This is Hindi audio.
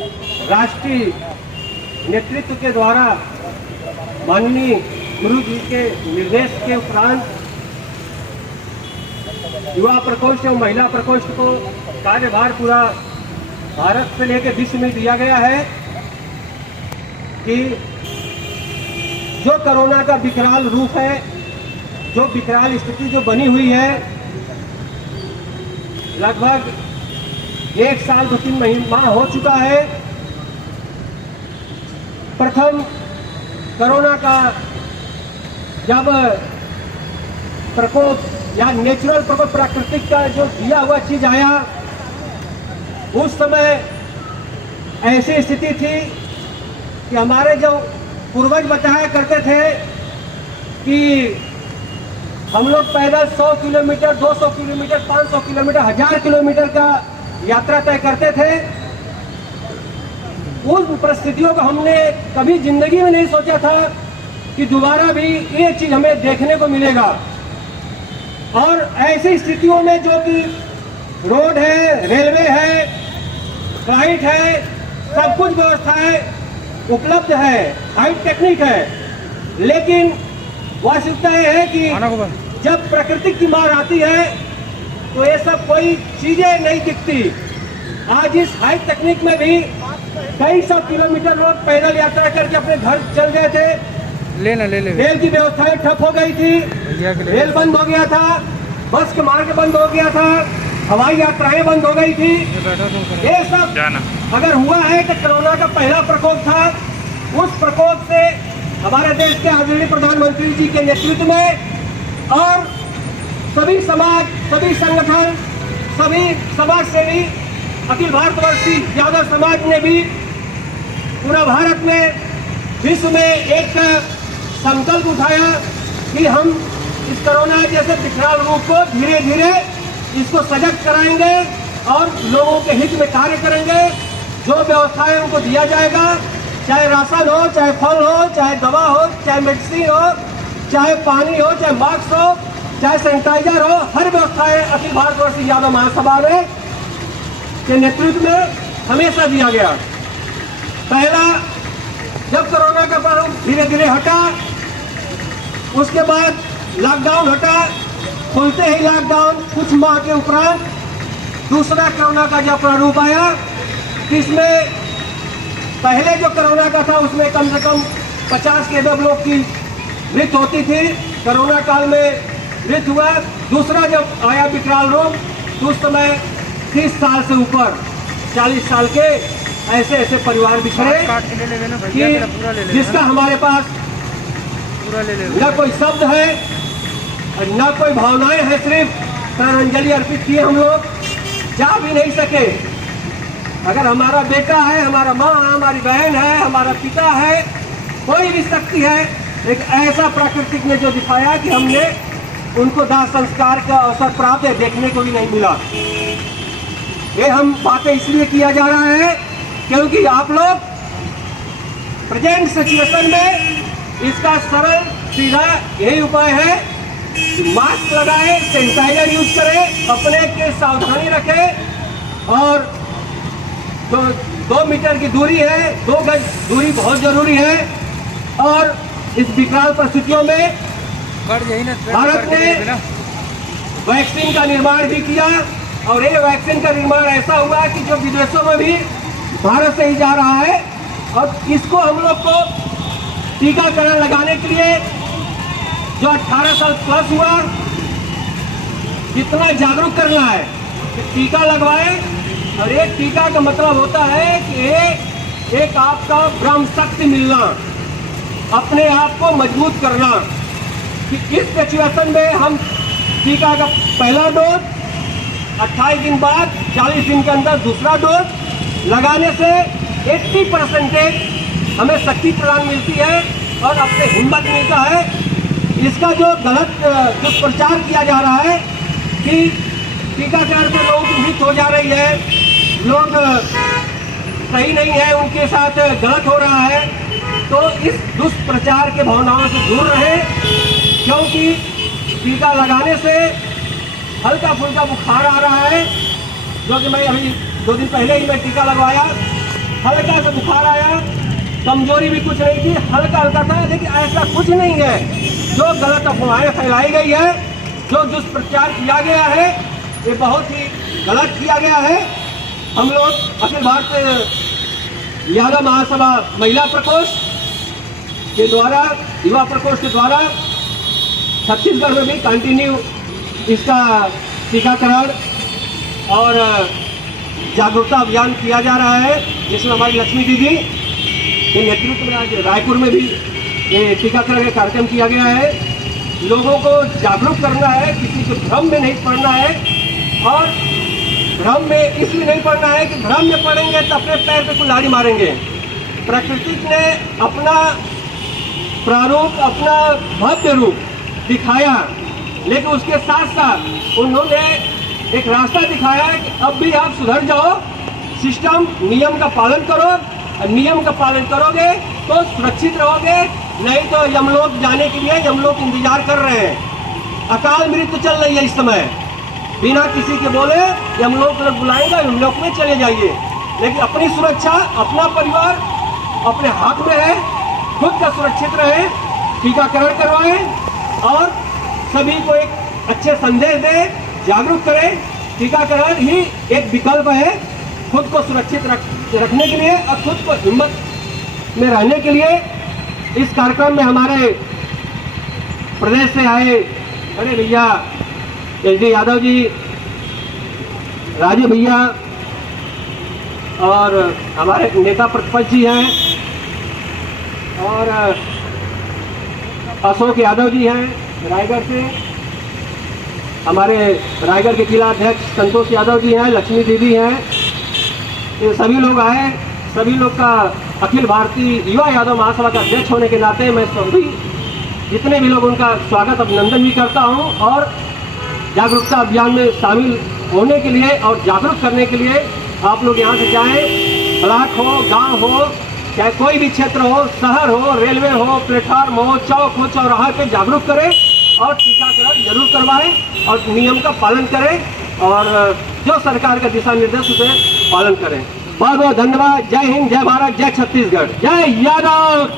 राष्ट्रीय नेतृत्व के द्वारा माननीय गुरु जी के निर्देश के उपरांत युवा प्रकोष्ठ और महिला प्रकोष्ठ को कार्यभार पूरा भारत से लेकर विश्व में दिया गया है कि जो कोरोना का विकराल रूप है, जो विकराल स्थिति जो बनी हुई है, लगभग 1 साल 2-3 माह हो चुका है। प्रथम कोरोना का जब प्रकोप या नेचुरल प्रकोप, प्राकृतिक का जो दिया हुआ चीज आया, उस समय ऐसी स्थिति थी कि हमारे जो पूर्वज बताया करते थे कि हम लोग पैदल 100 किलोमीटर, 200 किलोमीटर, 500 किलोमीटर, 1000 किलोमीटर का यात्रा तय करते थे। उन परिस्थितियों को हमने कभी जिंदगी में नहीं सोचा था कि दोबारा भी ये चीज हमें देखने को मिलेगा। और ऐसी स्थितियों में जो कि रोड है, रेलवे है, फ्लाइट है, सब कुछ व्यवस्थाएं उपलब्ध है, हाई टेक्निक है, लेकिन वास्तविकता यह है कि जब प्रकृति की मार आती है तो ये सब कोई चीजें नहीं दिखती। आज इस हाई टेक्निक में भी कई सौ किलोमीटर लोग पैदल यात्रा करके अपने घर चल गए थे। रेल की व्यवस्थाएं ठप हो गई थी, रेल बंद हो गया था, बस के मार्ग बंद हो गया था, हवाई यात्राएं बंद हो गई थी। ये सब अगर हुआ है तो कोरोना का पहला प्रकोप था। उस प्रकोप से हमारे देश के आदरणीय प्रधानमंत्री जी के नेतृत्व में और सभी समाज, सभी संगठन, सभी समाज सेवी, अखिल भारतवर्षीय यादव समाज ने भी पूरा भारत में, विश्व में एक संकल्प उठाया कि हम इस कोरोना जैसे विकराल रूप को धीरे धीरे इसको सजग कराएंगे और लोगों के हित में कार्य करेंगे। जो व्यवस्थाएं उनको दिया जाएगा, चाहे राशन हो, चाहे फल हो, चाहे दवा हो, चाहे मेडिसिन हो, चाहे पानी हो, चाहे मास्क हो, चाहे सैनिटाइजर हो, हर व्यवस्थाएं अखिल भारतवर्षीय यादव महासभा में के नेतृत्व में हमेशा दिया गया। पहला जब कोरोना का प्रकोप धीरे धीरे हटा, उसके बाद लॉकडाउन हटा, खुलते ही लॉकडाउन कुछ माह के उपरांत दूसरा कोरोना का जब प्रारूप आया, इसमें पहले जो कोरोना का था उसमें कम से कम 50 के अबव लोग की मृत्यु होती थी। कोरोना काल में मृत्यु हुआ। दूसरा जब आया विकराल रोग, तो उस समय 30 साल से ऊपर 40 साल के ऐसे ऐसे परिवार बिछड़े कि जिसका हमारे पास न कोई शब्द है और न कोई भावनाएं हैं। सिर्फ श्रद्धांजलि अर्पित किए, हम लोग जा भी नहीं सके। अगर हमारा बेटा है, हमारा माँ है, हमारी बहन है, हमारा पिता है, कोई भी शक्ति है, एक ऐसा प्राकृतिक ने जो दिखाया कि हमने उनको दाह संस्कार का अवसर प्राप्त है, देखने को भी नहीं मिला। ये हम बातें इसलिए किया जा रहा है क्योंकि आप लोग प्रेजेंट सिचुएशन में इसका सरल सीधा यही उपाय है कि मास्क लगाएं, सैनिटाइजर यूज करें, अपने के सावधानी रखें और जो 2 मीटर की दूरी है, 2 गज दूरी बहुत जरूरी है। और इस विकराल परिस्थितियों में भारत ने वैक्सीन का निर्माण भी किया और ये वैक्सीन का निर्माण ऐसा हुआ कि जो विदेशों में भी भारत से ही जा रहा है। और इसको हम लोग को टीकाकरण लगाने के लिए जो 18 साल प्लस हुआ, इतना जागरूक करना है कि टीका लगवाएं। और एक टीका का मतलब होता है कि एक आपका ब्रह्म शक्ति मिलना, अपने आप को मजबूत करना। कि इस सिचुएशन में हम टीका का पहला डोज 28 दिन बाद 40 दिन के अंदर दूसरा डोज लगाने से 80% हमें शक्ति प्रदान मिलती है और अपने हिम्मत मिलता है। इसका जो गलत दुष्प्रचार किया जा रहा है कि टीकाकरण से लोगों की मृत्यु हो जा रही है, लोग सही नहीं है, उनके साथ गलत हो रहा है, तो इस दुष्प्रचार के भावनाओं से दूर रहें। क्योंकि टीका लगाने से हल्का फुल्का बुखार आ रहा है, जो कि मैं अभी 2 दिन पहले ही मैं टीका लगवाया, हल्का सा बुखार आया, कमजोरी भी कुछ नहीं थी, हल्का हल्का था, लेकिन ऐसा कुछ नहीं है। जो गलत अफवाहें फैलाई गई है, जो दुष्प्रचार किया गया है, ये बहुत ही गलत किया गया है। हम लोग अखिल भारतीय यादव महासभा महिला प्रकोष्ठ के द्वारा, युवा प्रकोष्ठ के द्वारा छत्तीसगढ़ में भी कंटिन्यू इसका टीकाकरण और जागरूकता अभियान किया जा रहा है, जिसमें हमारी लक्ष्मी दीदी के नेतृत्व में आज रायपुर में भी ये टीकाकरण का कार्यक्रम किया गया है। लोगों को जागरूक करना है, किसी को भ्रम में नहीं पड़ना है, और भ्रम में इसलिए नहीं पड़ना है कि भ्रम में पड़ेंगे तो अपने पैर पे कुल्हाड़ी मारेंगे। प्रकृति ने अपना प्रारूप, अपना भव्य रूप दिखाया, लेकिन उसके साथ साथ उन्होंने एक रास्ता दिखाया है कि अब भी आप सुधर जाओ, सिस्टम नियम का पालन करो, नियम का पालन करोगे तो सुरक्षित रहोगे, नहीं तो यमलोक जाने के लिए यमलोक इंतजार कर रहे हैं। अकाल मृत्यु चल रही है इस समय, बिना किसी के बोले यमलोक लोग बुलाएंगे, यमलोक में चले जाइए, लेकिन अपनी सुरक्षा, अपना परिवार अपने हाथ में है, खुद का सुरक्षित रहे, टीकाकरण करवाएं और सभी को एक अच्छे संदेश दें, जागरूक करें। टीकाकरण ही एक विकल्प है खुद को सुरक्षित रखने के लिए और खुद को हिम्मत में रहने के लिए। इस कार्यक्रम में हमारे प्रदेश से आए बड़े भैया एस.डी. यादव जी, राजू भैया और हमारे नेता प्रतिपक्ष जी हैं, और अशोक यादव जी हैं रायगढ़ से, हमारे रायगढ़ के जिला अध्यक्ष संतोष यादव जी हैं, लक्ष्मी दीदी हैं, ये सभी लोग आए। सभी लोग का अखिल भारतीय युवा यादव महासभा का अध्यक्ष होने के नाते मैं सभी जितने भी लोग उनका स्वागत अभिनंदन भी करता हूं, और जागरूकता अभियान में शामिल होने के लिए और जागरूक करने के लिए आप लोग यहाँ से जाएं। ब्लॉक हो, गांव हो, चाहे कोई भी क्षेत्र हो, शहर हो, रेलवे हो, प्लेटफार्म हो, चौक हो, चौराहा पे जागरूक करें और टीकाकरण जरूर करवाएं और नियम का पालन करें और जो सरकार का दिशा निर्देश उसे पालन करें। बहुत बहुत धन्यवाद। जय हिंद, जय भारत, जय छत्तीसगढ़, जय यादव।